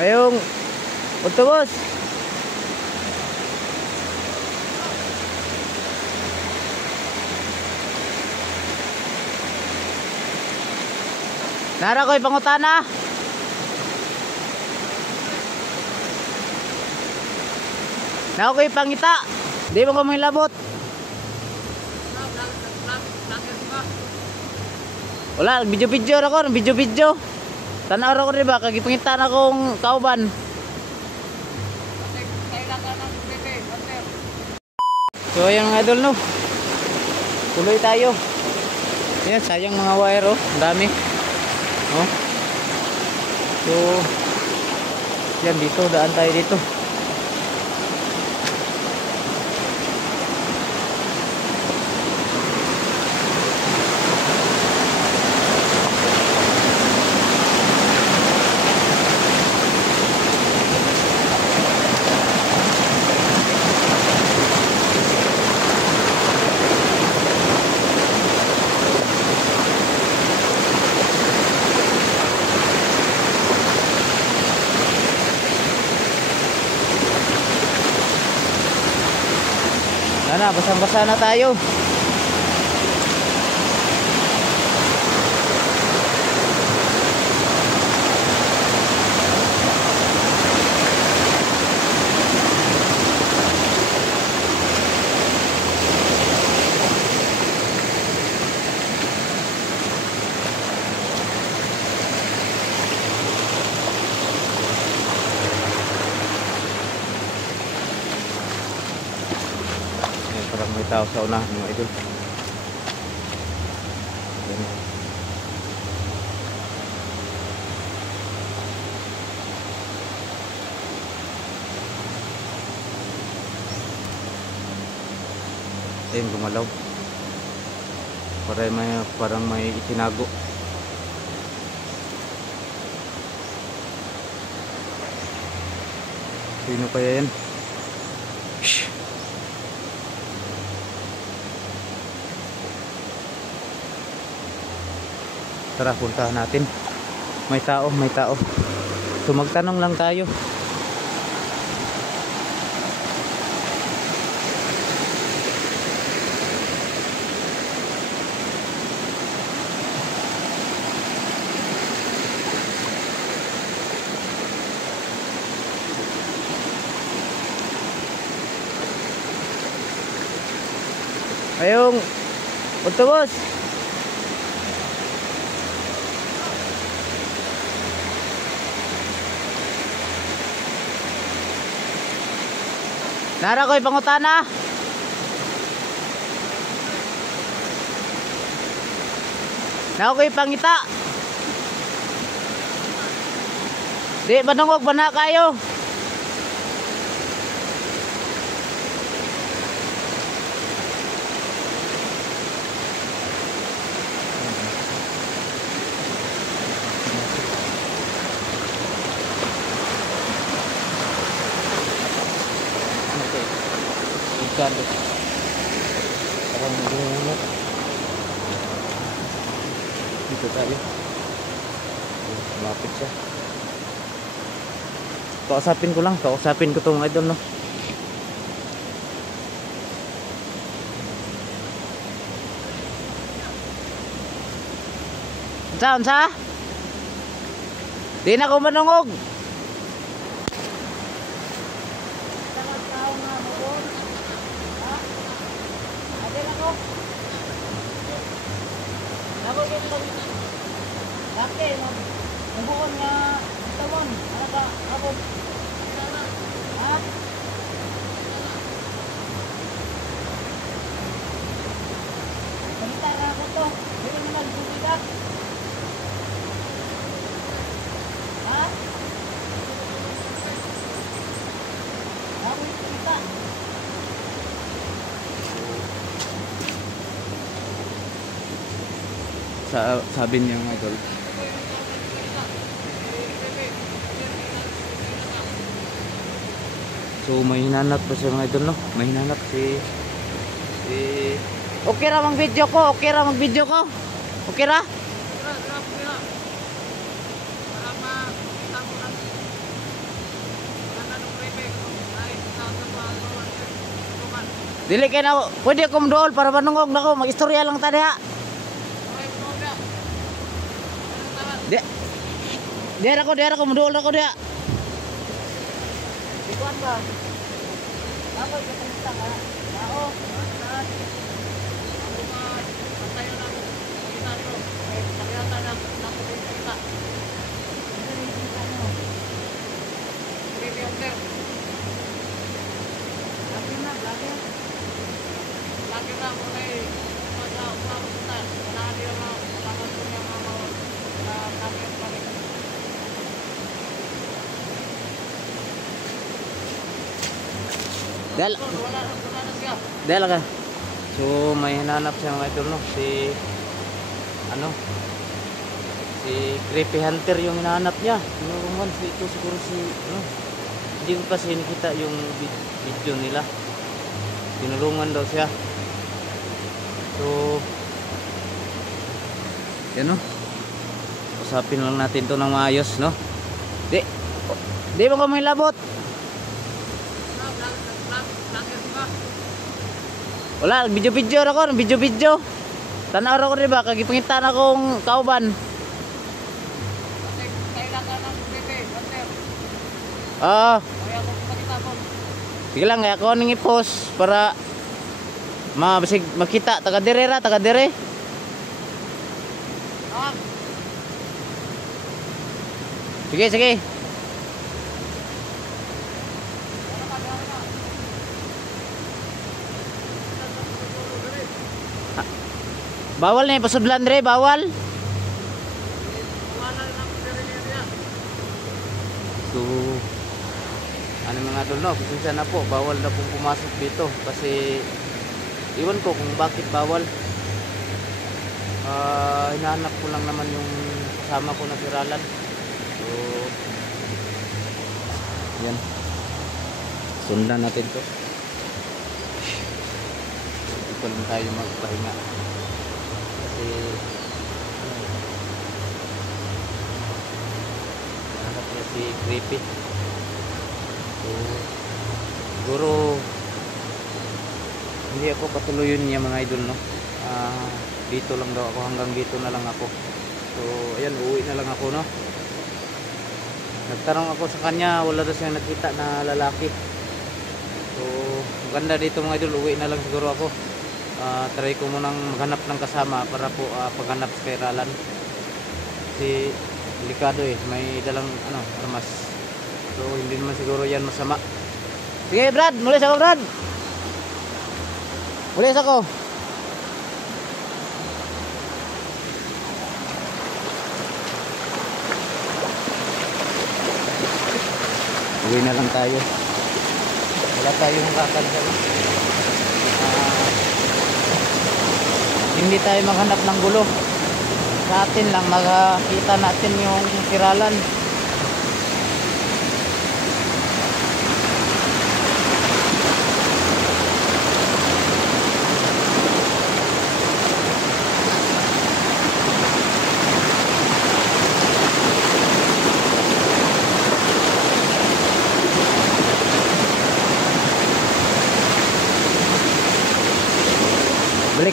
Ayong autobus. Nara ko'y pangutana. Nara ko'y pangita. Di mo ko may labot. Wala, video-video ako, video-video. Tanaw ako rin ba, kagipangita na akong kauban. So ayan mga idol no. Tuloy tayo. Yan, sayang mga wire oh, ang dami. Oh. So yan dito, daan tayo dito. Basang-basa na tayo. Parang may tao sa unahan mga idol. Ayun, gumalaw. Parang may itinago. Sino kaya yan? Shhh. Tara, puntahan natin. May tao, may tao. So magtanong lang tayo. Ayong autobus. Nara ko'y pangutana. Nara ko'y pangita. Di manungog ba na kayo? Parang nagulunok. Dito tayo. Malapit siya. Kausapin ko lang. Kausapin ko itong idol no. Unsa? Di na ko manungog. Ako din ko. Dati nabuon nga tawon, ano ba? Ako. Ha? Balita na ako to. Dili mo nagbubigat. Ha? Ako kita. Sabi niya mga idol, so may hinanap pa siya mga idol no. May hinanap si okay ra mang video ko. Okay ra mang video ko. Okay ra? Dili kay na pwede ako mduol para manungog nako magistorya lang ta diha. Di ako mduol ako diha. Ikuan ba? Ako ipinta ka. Tao. Dahil ka. So may hinanap siya mga idol no. Si Creepy Hunter yung hinahanap niya. Tinulungan si ito siguro si hindi ko kasi nakita yung video nila. Tinulungan daw siya. So yan no. Usapin lang natin to ng maayos no. Di mo ko may labot. Wala, video-video ako, video-video. Tanaw ako diba, kagipangitan akong kauban. Sige lang, ako nang i-post para mabasig makita taga dire. Sige. Bawal na yung pasudlan dre, bawal. So, ano mga idol no, pasensya na po, bawal na pong pumasok dito kasi iwan ko kung bakit bawal. Hinahanap ko lang naman yung kasama ko na siralan. So, yan. Sundan natin to. Dito lang tayo magpahinga. Hanap niya si Creepy. So siguro hindi ako patuloyin niya mga idol no. Dito lang daw ako, hanggang dito na lang ako. So ayan, uuwi na lang ako no. Nagtanong ako sa kanya, wala daw siyang nakita na lalaki. So maganda dito mga idol, uuwi na lang siguro ako. Try ko munang maghanap ng kasama para po paghanap sa kairalan. Kasi delikado may dalang armas. So hindi naman siguro yan masama. Sige Brad, mulis ako Brad. Mulis ako. Uwi na lang tayo. Wala tayong kakalsa. Hindi tayo maghanap ng gulo. Sa atin lang makakita natin yung siralan.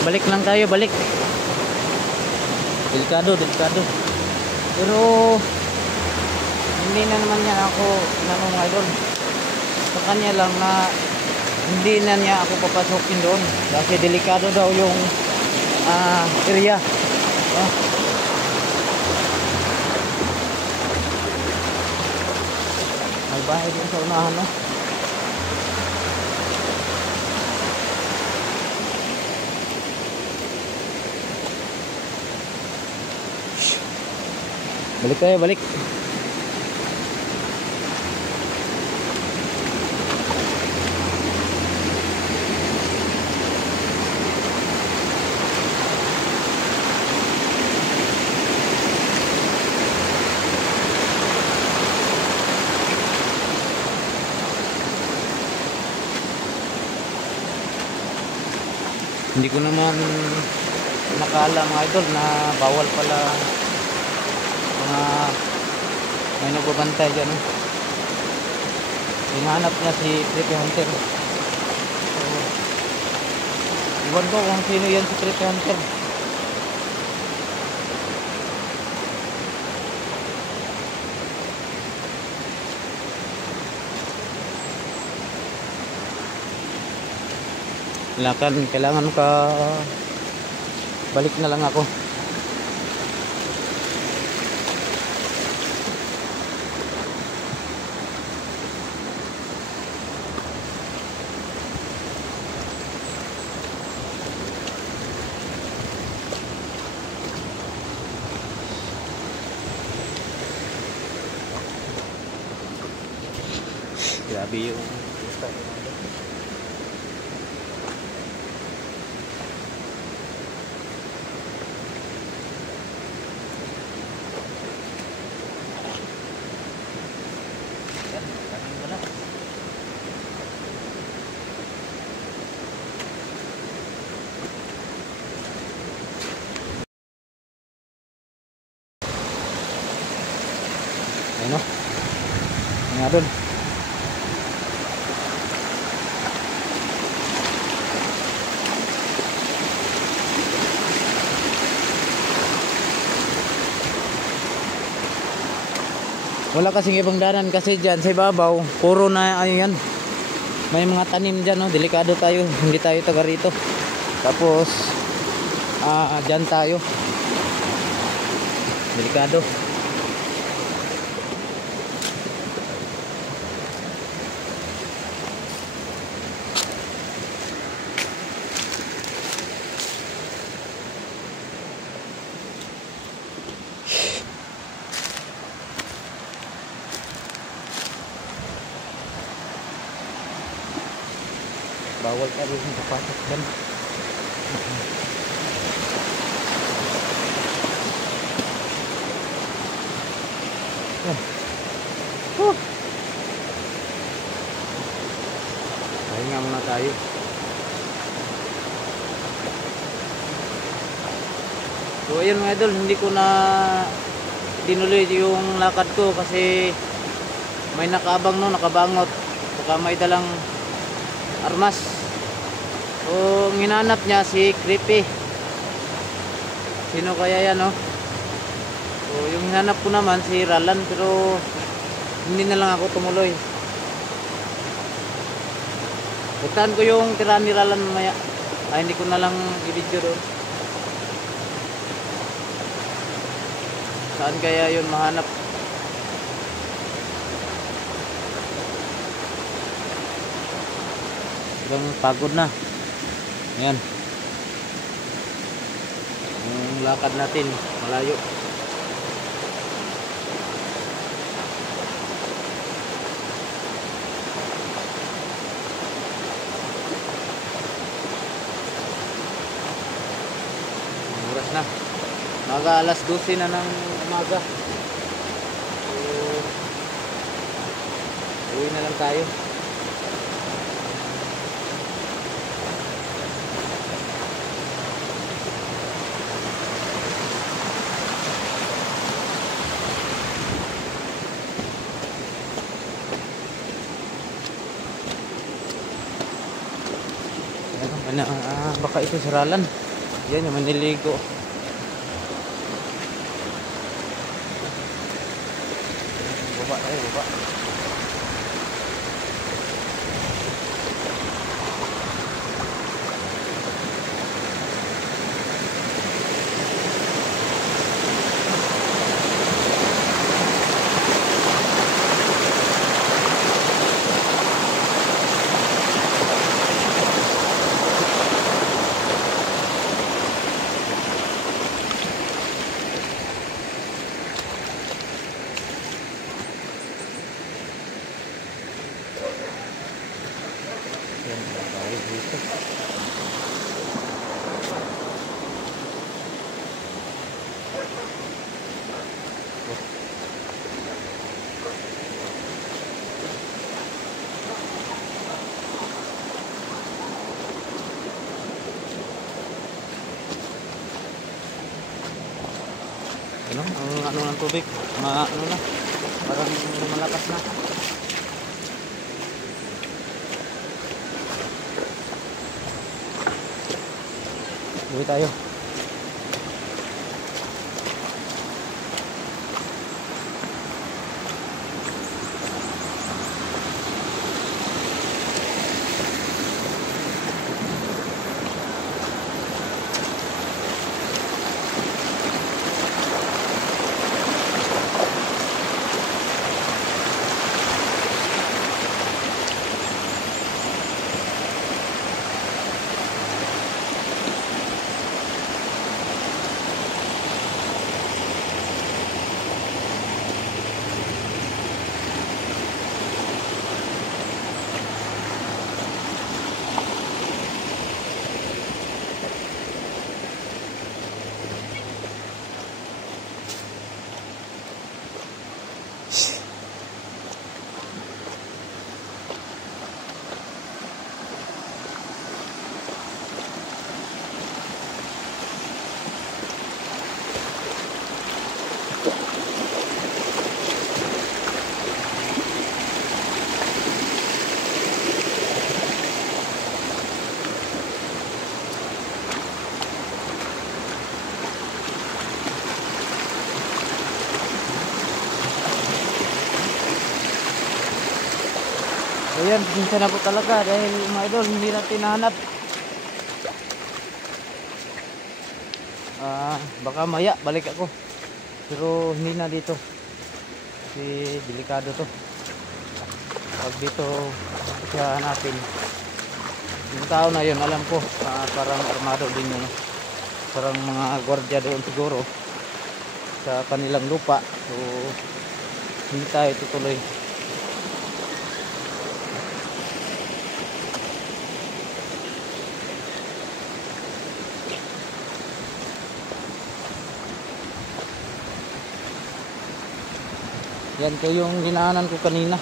Balik lang tayo, balik. Delikado. Pero hindi na naman niya ako nanong idol. Sa kanya lang na hindi na niya ako papasukin doon kasi delikado daw yung area. May bahay din sa unahan no. Balik tayo, balik. Hindi ko naman nakala mga idol na bawal pala may nagbabantay dyan hinahanap niya si Creepy Hunter. So Iwan ko kung sino yan si Creepy Hunter. Kailangan ka balik na lang ako. Grabe yung ayun o, nga doon. Wala kasing ibang danan kasi dyan sa ibabaw puro na ayan, may mga tanim dyan, no? Delikado tayo, hindi tayo taga rito. Tapos dyan tayo, delikado. Bawal ka rin sa patok dyan. Pahinga muna tayo. So ayun mga idol, hindi ko na dinuloy yung lakad ko kasi may nakaabang, no, nakabangot, saka may dalang armas. So ang hinanap niya si Creepy. Sino kaya yan, no? So yung hinanap ko naman si Ralan, pero hindi na lang ako tumuloy. Puntahan ko yung tirahan ni Ralan mamaya. Hindi ko na lang i-video doon. Saan kaya yun mahanap? Pagod na. Ayan. Yung lakad natin malayo. Oras na. Mga alas 12 na ng umaga. So, uwi na lang tayo. Baka ito saralan. Yan yung maniligo. Baba tayo, baba. Ang ano ng tubig, ano na, parang malakas na. Uwi tayo. Ayan, pinsa na po talaga dahil mga idol hindi natin nahanap. Baka maya balik ako. Pero hindi na dito. Kasi delikado to. Pag dito siya hanapin. Yung tao na yun, alam ko, parang armado din yun. Parang mga gwardiya doon siguro sa kanilang lupa. So hindi tayo tutuloy. Yan ko yung dinaanan ko kanina.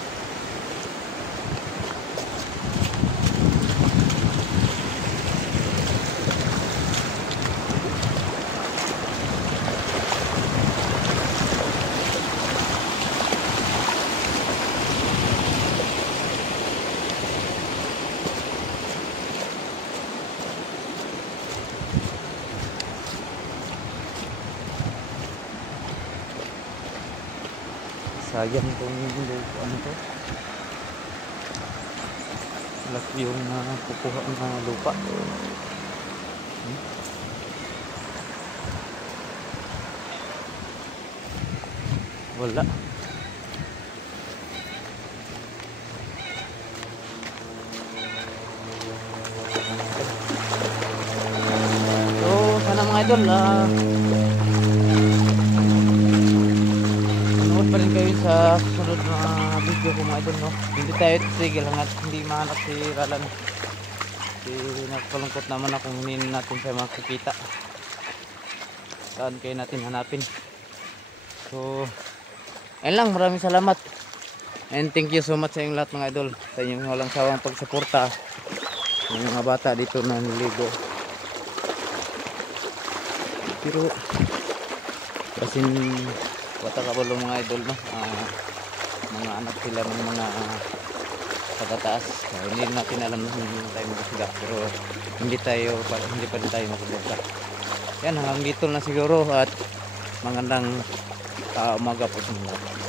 Sayang kung ano to. Laki yung kukuha ng lupa. Wala. So sana mga idol pa rin kayo sa susunod na video ko mga idol, no? Hindi tayo titigil hanggat hindi mahanap si Ralan. Kasi nagkalungkot naman ako kung hindi natin siya makikita. Saan kayo natin hanapin? So ayun lang, maraming salamat and thank you so much sa inyong lahat mga idol, sa inyong walang sawang pagsuporta. Yung mga bata dito na niligo, pero kasi bata ka pala mga idol, no? Mga anak sila ng mga pagkataas. Hindi natin alam na hindi tayo makasila, pero hindi pa rin tayo makasila. Yan, hanggang dito na siguro at magandang umaga po sa mga.